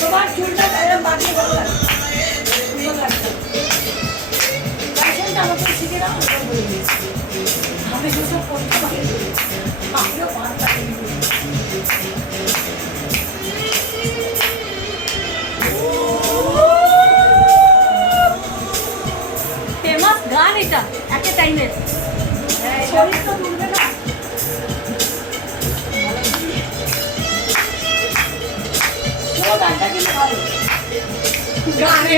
তোমার চুলটা বাকি ভালো লাগছে, আমাকে শিখে দাও। আমি যেসব করতে পারি আমিও পারতাম। ফেমাস গান এটা একটা টাইমের, শরীর তো তুলবে না। গানটা কিন্তু ভালো গানে